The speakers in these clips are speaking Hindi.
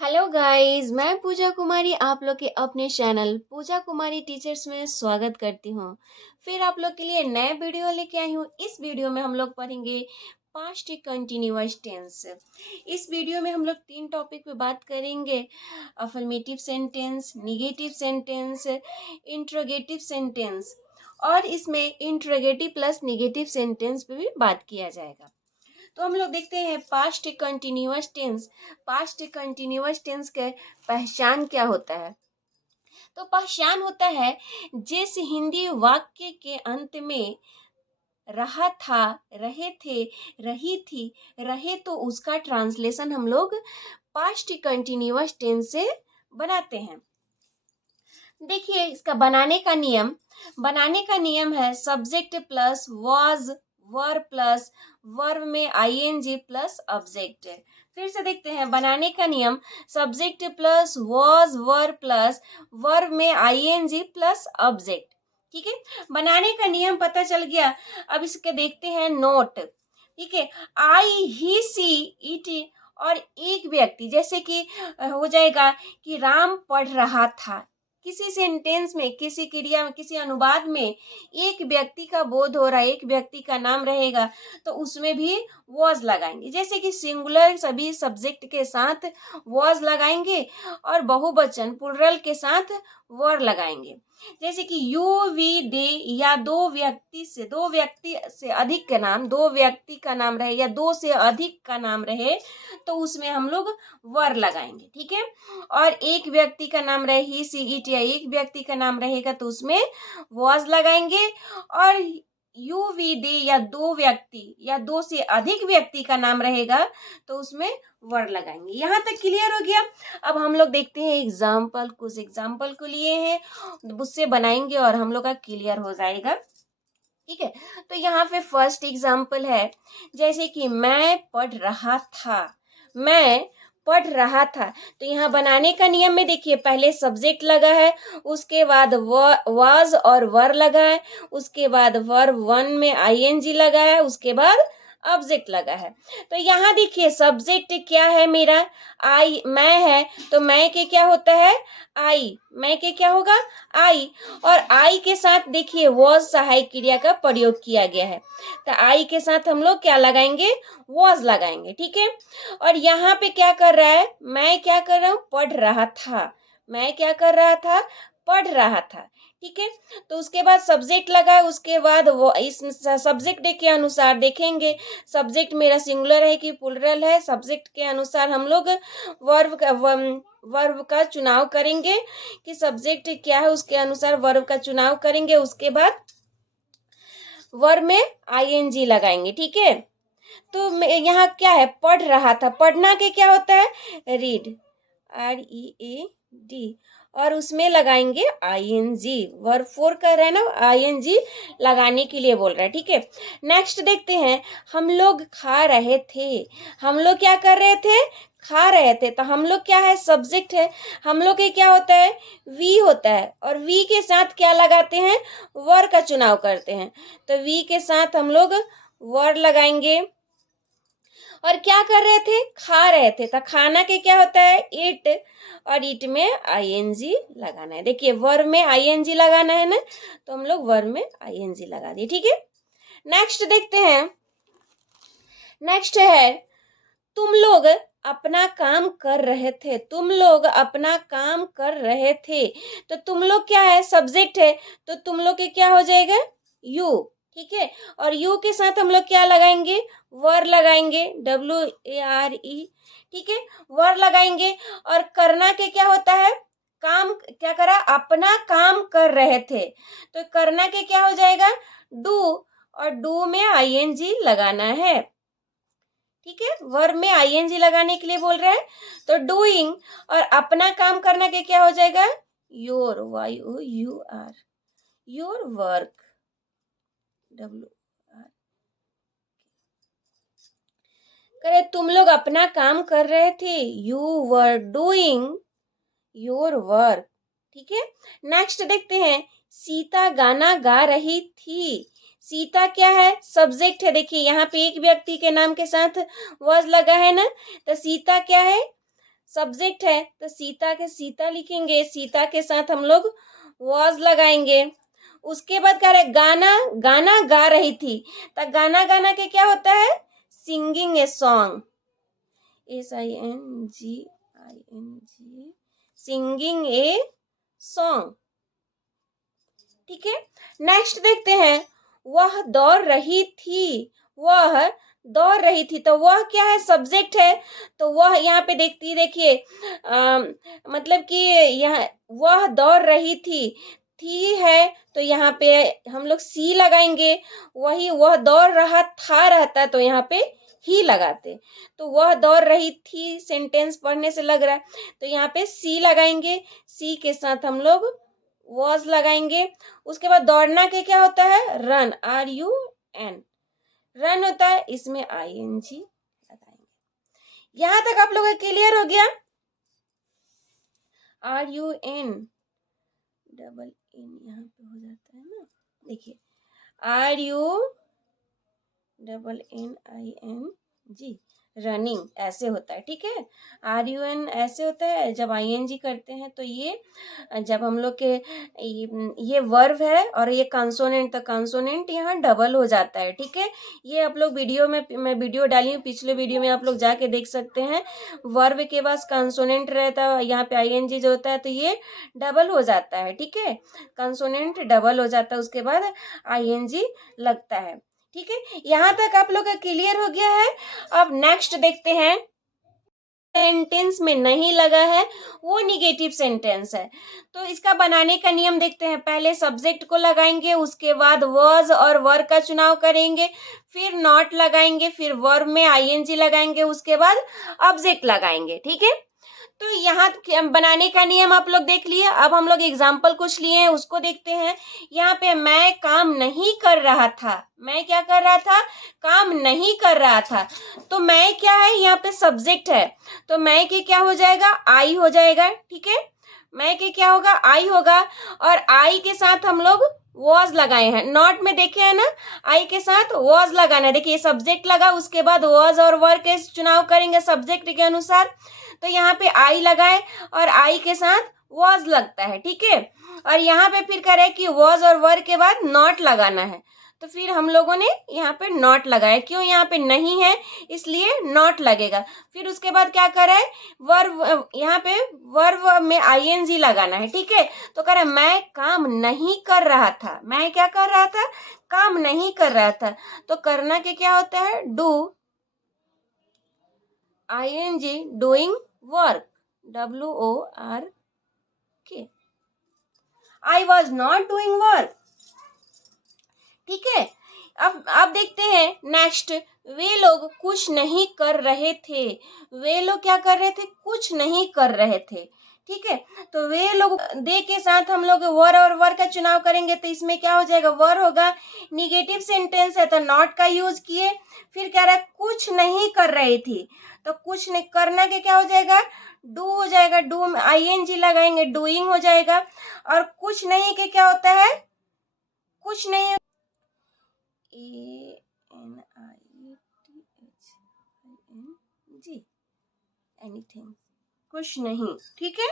हेलो गाइस, मैं पूजा कुमारी आप लोग के अपने चैनल पूजा कुमारी टीचर्स में स्वागत करती हूँ। फिर आप लोग के लिए नए वीडियो लेके आई हूँ। इस वीडियो में हम लोग पढ़ेंगे पास्ट कंटिन्यूअस टेंस। इस वीडियो में हम लोग 3 टॉपिक पे बात करेंगे। Affirmative sentence, negative sentence, interrogative sentence और इसमें इंट्रोगेटिव प्लस निगेटिव सेंटेंस पे भी बात किया जाएगा। तो हम लोग देखते हैं past continuous tense. Past continuous tense के पहचान क्या होता है? तो पहचान होता है जिस हिंदी वाक्य के अंत में रहा था, रहे थे, रही थी, रहे, तो उसका ट्रांसलेशन हम लोग पास्ट कंटिन्यूअस टेंस से बनाते हैं। देखिए इसका बनाने का नियम है subject plus was, were plus verb में आईएनजी प्लस ऑब्जेक्ट। फिर से देखते हैं बनाने का नियम subject plus was, were plus verb में आईएनजी प्लस ऑब्जेक्ट। ठीक है, बनाने का नियम पता चल गया। अब इसके देखते हैं नोट। ठीक है, आई, ही, सी, इट और एक व्यक्ति, जैसे कि हो जाएगा कि राम पढ़ रहा था। किसी सेंटेंस में, किसी क्रिया में, किसी अनुवाद में एक व्यक्ति का बोध हो रहा है, एक व्यक्ति का नाम रहेगा, तो उसमें भी वॉज लगाएंगे। जैसे कि सिंगुलर सभी सब्जेक्ट के साथ वॉज लगाएंगे और बहुवचन प्लुरल के साथ वर लगाएंगे। जैसे कि यू, वी, दे या दो व्यक्ति से अधिक का नाम, दो व्यक्ति का नाम रहे या दो से अधिक का नाम रहे तो उसमें हम लोग वर लगाएंगे। ठीक है, और एक व्यक्ति का नाम रहे ही, सी, इट या एक व्यक्ति का नाम रहेगा तो उसमें वॉज लगाएंगे। और यू, वी, दे या दो व्यक्ति या दो से अधिक व्यक्ति का नाम रहेगा तो उसमें वर लगाएंगे। यहाँ तक क्लियर हो गया। अब हम लोग देखते हैं एग्जाम्पल। कुछ एग्जाम्पल को लिए हैं, उससे बनाएंगे और हम लोग का क्लियर हो जाएगा। ठीक है, तो यहाँ पे फर्स्ट एग्जाम्पल है, जैसे कि मैं पढ़ रहा था। मैं पढ़ रहा था, तो यहाँ बनाने का नियम में देखिए पहले सब्जेक्ट लगा है, उसके बाद वाज और वर लगा है, उसके बाद वर्ब वन में आईएनजी लगा है, उसके बाद ऑब्जेक्ट लगा है। तो यहाँ देखिए सब्जेक्ट क्या है मेरा, आई, मैं है, तो मैं के क्या होता है, आई, मैं के क्या होगा, आई। और आई के साथ देखिए वॉज सहायक क्रिया का प्रयोग किया गया है, तो आई के साथ हम लोग क्या लगाएंगे, वॉज लगाएंगे। ठीक है, और यहाँ पे क्या कर रहा है, मैं क्या कर रहा हूँ, पढ़ रहा था। मैं क्या कर रहा था, पढ़ रहा था। ठीक है, तो उसके बाद सब्जेक्ट लगा, उसके बाद वो इस सब्जेक्ट के अनुसार देखेंगे सब्जेक्ट मेरा सिंगुलर है कि प्लुरल है। सब्जेक्ट के अनुसार हम लोग वर्ब का चुनाव करेंगे कि सब्जेक्ट क्या है, उसके अनुसार वर्ब का चुनाव करेंगे। उसके बाद वर्ब में आईएनजी लगाएंगे। ठीक है, तो यहाँ क्या है, पढ़ रहा था, पढ़ना के क्या होता है, रीड, READ, और उसमें लगाएंगे आईएनजी। वर्ब 4 कर रहे हैं ना, आईएनजी लगाने के लिए बोल रहा है। ठीक है, नेक्स्ट देखते हैं, हम लोग खा रहे थे। हम लोग क्या कर रहे थे, खा रहे थे, तो हम लोग क्या है, सब्जेक्ट है, हम लोग के क्या होता है, वी होता है, और वी के साथ क्या लगाते हैं, वर का चुनाव करते हैं, तो वी के साथ हम लोग वर लगाएंगे। और क्या कर रहे थे, खा रहे थे, तो खाना के क्या होता है, इट, और इट में आईएनजी लगाना है। देखिए वर्ब में आईएनजी लगाना है ना, तो हम लोग वर्ब में आईएनजी लगा दिए। ठीक है, नेक्स्ट देखते हैं। नेक्स्ट है, तुम लोग अपना काम कर रहे थे। तुम लोग अपना काम कर रहे थे, तो तुम लोग क्या है, सब्जेक्ट है, तो तुम लोग के क्या हो जाएगा, यू। ठीक है, और यू के साथ हम लोग क्या लगाएंगे, वर लगाएंगे, WARE। ठीक है, वर लगाएंगे। और करना के क्या होता है, काम, क्या करा, अपना काम कर रहे थे, तो करना के क्या हो जाएगा, डू, और डू में आईएनजी लगाना है। ठीक है, वर्ब में आईएनजी लगाने के लिए बोल रहे हैं, तो डूइंग, और अपना काम करना के क्या हो जाएगा, your, YOUR, your work, WR। करे तुम लोग अपना काम कर रहे थे, you were doing your work. ठीक है, नेक्स्ट देखते हैं, सीता गाना गा रही थी। सीता क्या है, सब्जेक्ट है। देखिए यहाँ पे एक व्यक्ति के नाम के साथ वॉज लगा है ना, तो सीता क्या है, सब्जेक्ट है तो सीता के सीता लिखेंगे, सीता के साथ हम लोग वॉज लगाएंगे। उसके बाद कह रहे गाना, गाना गा रही थी, तो गाना गाना के क्या होता है, singing a song, SINGING, singing a song. ठीक है, नेक्स्ट देखते हैं, वह दौड़ रही थी, वह दौड़ रही थी, तो वह क्या है, सब्जेक्ट है, तो वह यहाँ पे देखिए मतलब कि यहाँ वह दौड़ रही थी है, तो यहाँ पे हम लोग सी लगाएंगे। वही वह दौड़ रहा था रहता तो यहाँ पे ही लगाते, तो वह दौड़ रही थी सेंटेंस पढ़ने से लग रहा है, तो यहाँ पे सी लगाएंगे, सी के साथ हम लोग वॉज लगाएंगे। उसके बाद दौड़ना के क्या होता है, रन, RUN, रन होता है, इसमें ING लगाएंगे। यहां तक आप लोगों का क्लियर हो गया। RUN डबल इन यहाँ पे हो जाता है ना, देखिए RUNNING, रनिंग ऐसे होता है। ठीक है, RUN ऐसे होता है, जब ING करते हैं तो ये जब हम लोग के ये वर्ब है और ये कंसोनेंट, तो कंसोनेंट यहाँ डबल हो जाता है। ठीक है, ये आप लोग वीडियो में, मैं वीडियो डाली हूँ पिछले वीडियो में, आप लोग जाके देख सकते हैं। वर्ब के पास कंसोनेंट रहता है, यहाँ पे ING जो होता है तो ये डबल हो जाता है। ठीक है, कंसोनेंट डबल हो जाता है, उसके बाद ING लगता है। ठीक है, यहाँ तक आप लोग का क्लियर हो गया है। अब नेक्स्ट देखते हैं, सेंटेंस में नहीं लगा है वो निगेटिव सेंटेंस है, तो इसका बनाने का नियम देखते हैं। पहले सब्जेक्ट को लगाएंगे, उसके बाद वर्ज और वर्ब का चुनाव करेंगे, फिर नॉट लगाएंगे, फिर वर्ब में ING लगाएंगे, उसके बाद ऑब्जेक्ट लगाएंगे। ठीक है, तो यहाँ बनाने का नियम आप लोग देख लिए। अब हम लोग एग्जाम्पल कुछ लिए हैं, उसको देखते हैं। यहाँ पे मैं काम नहीं कर रहा था, मैं क्या कर रहा था, काम नहीं कर रहा था, तो मैं क्या है, यहाँ पे सब्जेक्ट है, तो मैं के क्या हो जाएगा, आई हो जाएगा। ठीक है, मैं के क्या होगा, आई होगा, और आई के साथ हम लोग वॉज लगाए हैं। नॉट में देखे हैं ना, आई के साथ वॉज लगाना है। देखिए सब्जेक्ट लगा, उसके बाद वॉज और वर्ब के चुनाव करेंगे सब्जेक्ट के अनुसार, तो यहाँ पे आई लगाए और आई के साथ वॉज लगता है। ठीक है, और यहाँ पे फिर कह रहे हैं कि वॉज और वर्ब के बाद नॉट लगाना है, तो फिर हम लोगों ने यहाँ पे नॉट लगाया, क्यों, यहाँ पे नहीं है इसलिए नॉट लगेगा। फिर उसके बाद क्या कर रहा है, वर्ब, यहाँ पे वर्ब में ING लगाना है। ठीक है, तो कह रहा है मैं काम नहीं कर रहा था, मैं क्या कर रहा था, काम नहीं कर रहा था, तो करना के क्या होता है, do, ING, doing work, WORK। I was not doing work. ठीक है, अब देखते हैं नेक्स्ट, वे लोग कुछ नहीं कर रहे थे, वे लोग क्या कर रहे थे, कुछ नहीं कर रहे थे। ठीक है, तो वे लोग दे के साथ हम लोग वर और वर का चुनाव करेंगे, तो इसमें क्या हो जाएगा, वर होगा, निगेटिव सेंटेंस है तो नॉट का यूज किए। फिर कह रहा है कुछ नहीं कर रही थी, तो कुछ नहीं करना के क्या हो जाएगा, डू हो जाएगा, डू में ING लगाएंगे, डूइंग हो जाएगा। और कुछ नहीं के क्या होता है, कुछ नहीं, ANITHING, एनीथिंग, कुछ नहीं। ठीक है,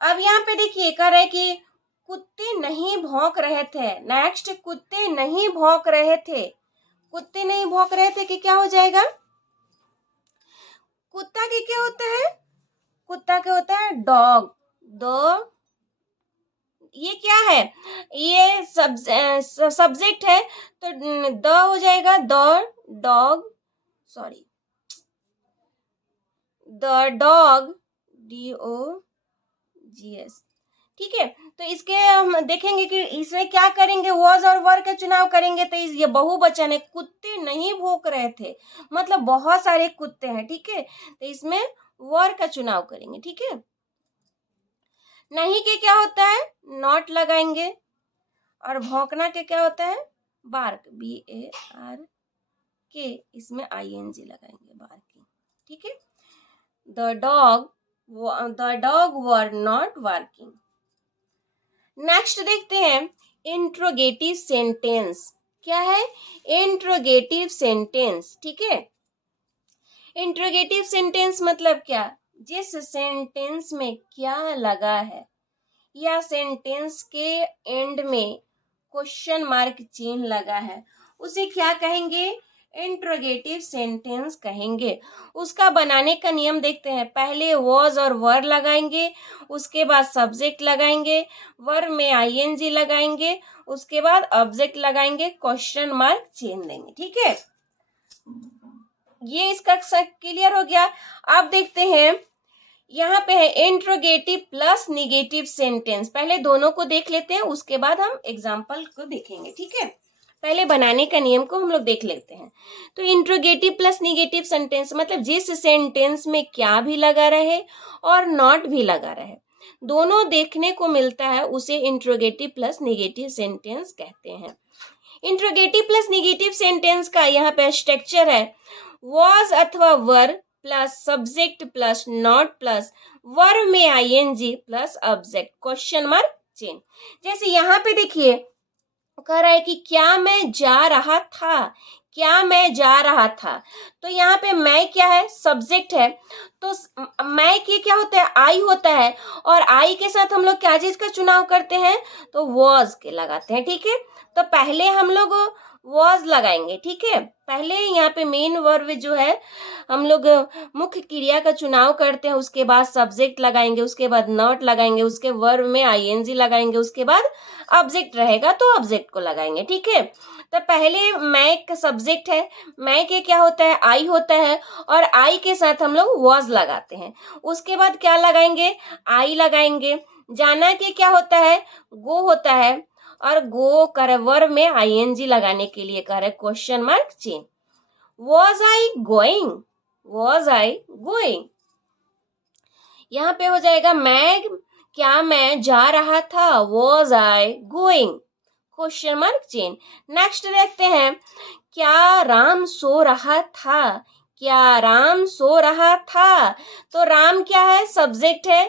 अब यहाँ पे देखिए कह रहा है कि कुत्ते नहीं भौंक रहे थे। नेक्स्ट, कुत्ते नहीं भौंक रहे थे, कुत्ते नहीं भौंक रहे थे कि क्या हो जाएगा, कुत्ता के क्या होता है, कुत्ता के होता है डॉग, द, ये क्या है, ये सब्जेक्ट है, तो द हो जाएगा, the dog, sorry, the dog, DOGS। ठीक है, तो इसके हम देखेंगे कि इसमें क्या करेंगे, वॉज और वर का चुनाव करेंगे, तो ये बहुवचन है, कुत्ते नहीं भौंक रहे थे, मतलब बहुत सारे कुत्ते हैं। ठीक है, तो इसमें वर का चुनाव करेंगे। ठीक है, नहीं के क्या होता है, नॉट लगाएंगे, और भौंकना के क्या होता है, बार्क, BARK, इसमें ING लगाएंगे, बार्किंग। ठीक है, the dog were not working. Next देखते हैं, इंट्रोगेटिव सेंटेंस क्या है, इंट्रोगेटिव सेंटेंस। ठीक है, इंट्रोगेटिव सेंटेंस मतलब क्या? जिस सेंटेंस में क्या लगा है या सेंटेंस के एंड में क्वेश्चन मार्क चिन्ह लगा है उसे क्या कहेंगे? इंट्रोगेटिव सेंटेंस कहेंगे। उसका बनाने का नियम देखते हैं। पहले वॉज और वर लगाएंगे, उसके बाद सब्जेक्ट लगाएंगे, वर में आईएनजी लगाएंगे, उसके बाद ऑब्जेक्ट लगाएंगे, क्वेश्चन मार्क चिन्ह देंगे। ठीक है, ये इसका क्लियर हो गया। अब देखते हैं, यहाँ पे है इंट्रोगेटिव प्लस निगेटिव सेंटेंस। पहले दोनों को देख लेते हैं, उसके बाद हम एग्जाम्पल को देखेंगे। ठीक है, पहले बनाने का नियम को हम लोग देख लेते हैं। तो इंट्रोगेटिव प्लस निगेटिव सेंटेंस मतलब जिस सेंटेंस में क्या भी लगा रहे और नॉट भी लगा रहे, दोनों देखने को मिलता है, उसे इंट्रोगेटिव प्लस निगेटिव सेंटेंस कहते हैं। इंट्रोगेटिव प्लस निगेटिव सेंटेंस का यहाँ पे स्ट्रक्चर है वॉज अथवा were plus subject plus not plus verb में ING plus object question mark चिन्ह। जैसे यहाँ पे देखिए कह रहा है कि क्या मैं जा रहा था, क्या मैं जा रहा था, तो यहाँ पे मैं क्या है? सब्जेक्ट है। तो मैं के क्या होता है? आई होता है, और आई के साथ हम लोग क्या चीज का चुनाव करते हैं? तो वॉज के लगाते हैं। ठीक है, तो पहले हम लोग वॉज लगाएंगे। ठीक है, पहले यहाँ पे मेन वर्ब जो है हम लोग मुख्य क्रिया का चुनाव करते हैं, उसके बाद सब्जेक्ट लगाएंगे, उसके बाद नॉट लगाएंगे, उसके वर्ब में आईएनजी लगाएंगे, उसके बाद ऑब्जेक्ट रहेगा तो ऑब्जेक्ट को लगाएंगे। ठीक है, तो पहले मैं का सब्जेक्ट है, मैं के क्या होता है? आई होता है, और आई के साथ हम लोग वॉज लगाते हैं। उसके बाद क्या लगाएंगे? आई लगाएंगे। जाना के क्या होता है? गो होता है, और गो कर वर्ब में आईएनजी लगाने के लिए कह रहे क्वेश्चन मार्क चिन्ह। Was I going, was I going. यहाँ पे हो जाएगा क्या मैं जा रहा था? Was I going question mark चिन्ह। नेक्स्ट देखते हैं, क्या राम सो रहा था, क्या राम सो रहा था, तो राम क्या है? सब्जेक्ट है,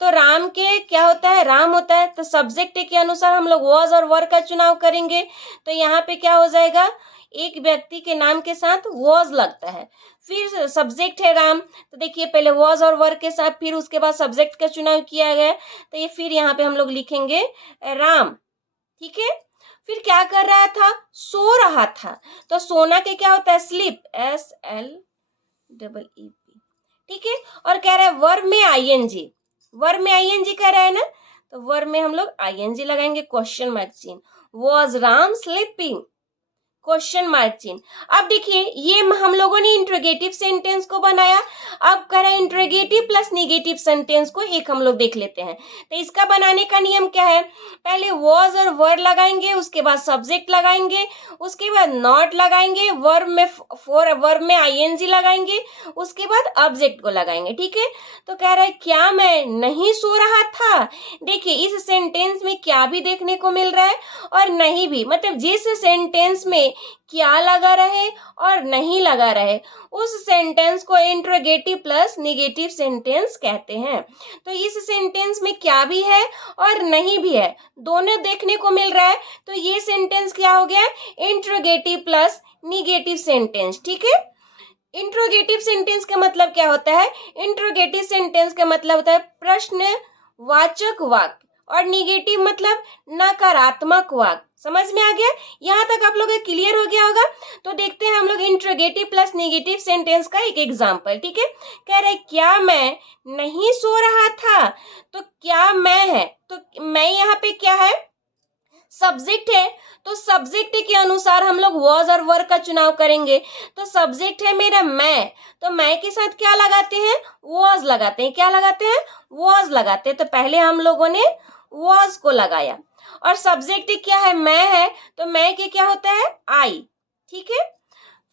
तो राम के क्या होता है? राम होता है, तो सब्जेक्ट के अनुसार हम लोग वॉज और वर का चुनाव करेंगे। तो यहाँ पे क्या हो जाएगा? एक व्यक्ति के नाम के साथ वॉज लगता है, फिर सब्जेक्ट है राम, तो देखिए पहले वॉज और वर के साथ, फिर उसके बाद सब्जेक्ट का चुनाव किया गया, तो ये फिर यहाँ पे हम लोग लिखेंगे राम। ठीक है, फिर क्या कर रहा था? सो रहा था, तो सोना के क्या होता है? Sleep, SLEEP। ठीक है, और कह रहा है वर्ब में आईएनजी, वर्ब में आईएनजी कह रहा है ना, तो वर्ब में हम लोग आईएनजी लगाएंगे क्वेश्चन मार्क चिन्ह। Was Ram sleeping question mark चिन्ह। अब देखिए ये हम लोगों ने इंट्रोगेटिव सेंटेंस को बनाया। अब कह रहा है इंट्रोगेटिव प्लस निगेटिव सेंटेंस को एक हम लोग देख लेते हैं। तो इसका बनाने का नियम क्या है? पहले वॉज और वर लगाएंगे, उसके बाद सब्जेक्ट लगाएंगे, उसके बाद नॉट लगाएंगे, वर्ब में आईएनजी लगाएंगे, उसके बाद ऑब्जेक्ट को लगाएंगे। ठीक है, तो कह रहा है क्या मैं नहीं सो रहा था। देखिए इस सेंटेंस में क्या भी देखने को मिल रहा है और नहीं भी, मतलब जिस सेंटेंस में क्या लगा रहे और नहीं लगा रहे उस सेंटेंस को इंट्रोगेटिव प्लस निगेटिव सेंटेंस कहते हैं। तो इस सेंटेंस में क्या भी है और नहीं भी है, दोनों देखने को मिल रहा है, तो ये सेंटेंस क्या हो गया? Interrogative plus negative sentence. ठीक है, इंट्रोगेटिव सेंटेंस का मतलब क्या होता है? इंट्रोगेटिव सेंटेंस का मतलब होता है प्रश्नवाचक वाक्य, और निगेटिव मतलब नकारात्मक वाक्य। समझ में आ गया? यहाँ तक आप लोगों को क्लियर हो गया होगा। तो देखते हैं हम लोग इंट्रोगेटिव प्लस निगेटिव सेंटेंस का एक एग्जांपल। ठीक है, कह रहे क्या मैं नहीं सो रहा था, तो क्या मैं है, तो मैं यहाँ पे क्या है? सब्जेक्ट है, तो सब्जेक्ट के अनुसार हम लोग वॉज और वर का चुनाव करेंगे। तो सब्जेक्ट है मेरा मैं, तो मैं के साथ क्या लगाते हैं? वॉज लगाते हैं। क्या लगाते हैं? वॉज लगाते हैं। तो पहले हम लोगों ने वॉज को लगाया, और सब्जेक्ट क्या है? मैं है, तो मैं के क्या होता है? आई। ठीक है,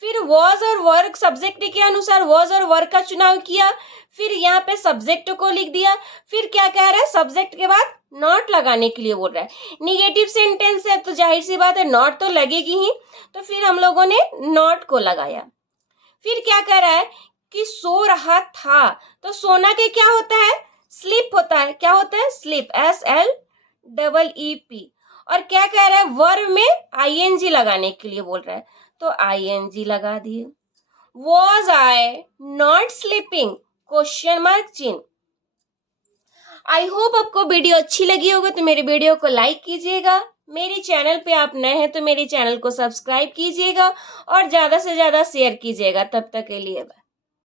फिर वॉज और वर्क सब्जेक्ट के अनुसार वॉज और वर्क का चुनाव किया, फिर यहाँ पे सब्जेक्ट को लिख दिया, फिर क्या कह रहा है? सब्जेक्ट के बाद नॉट लगाने के लिए बोल रहा है। निगेटिव सेंटेंस है तो जाहिर सी बात है नॉट तो लगेगी ही, तो फिर हम लोगों ने नॉट को लगाया। फिर क्या कह रहा है कि सो रहा था, तो सोना के क्या होता है? स्लीप होता है। क्या होता है? Sleep, SLEEP। और क्या कह रहा है? वर्ब में आईएनजी लगाने के लिए बोल रहा है, तो आईएनजी लगा दिए। Was I not sleeping, question mark चिन्ह। आई होप आपको वीडियो अच्छी लगी होगी, तो मेरे वीडियो को लाइक कीजिएगा। मेरे चैनल पे आप नए हैं तो मेरे चैनल को सब्सक्राइब कीजिएगा और ज़्यादा से ज़्यादा शेयर कीजिएगा। तब तक के लिए बाय।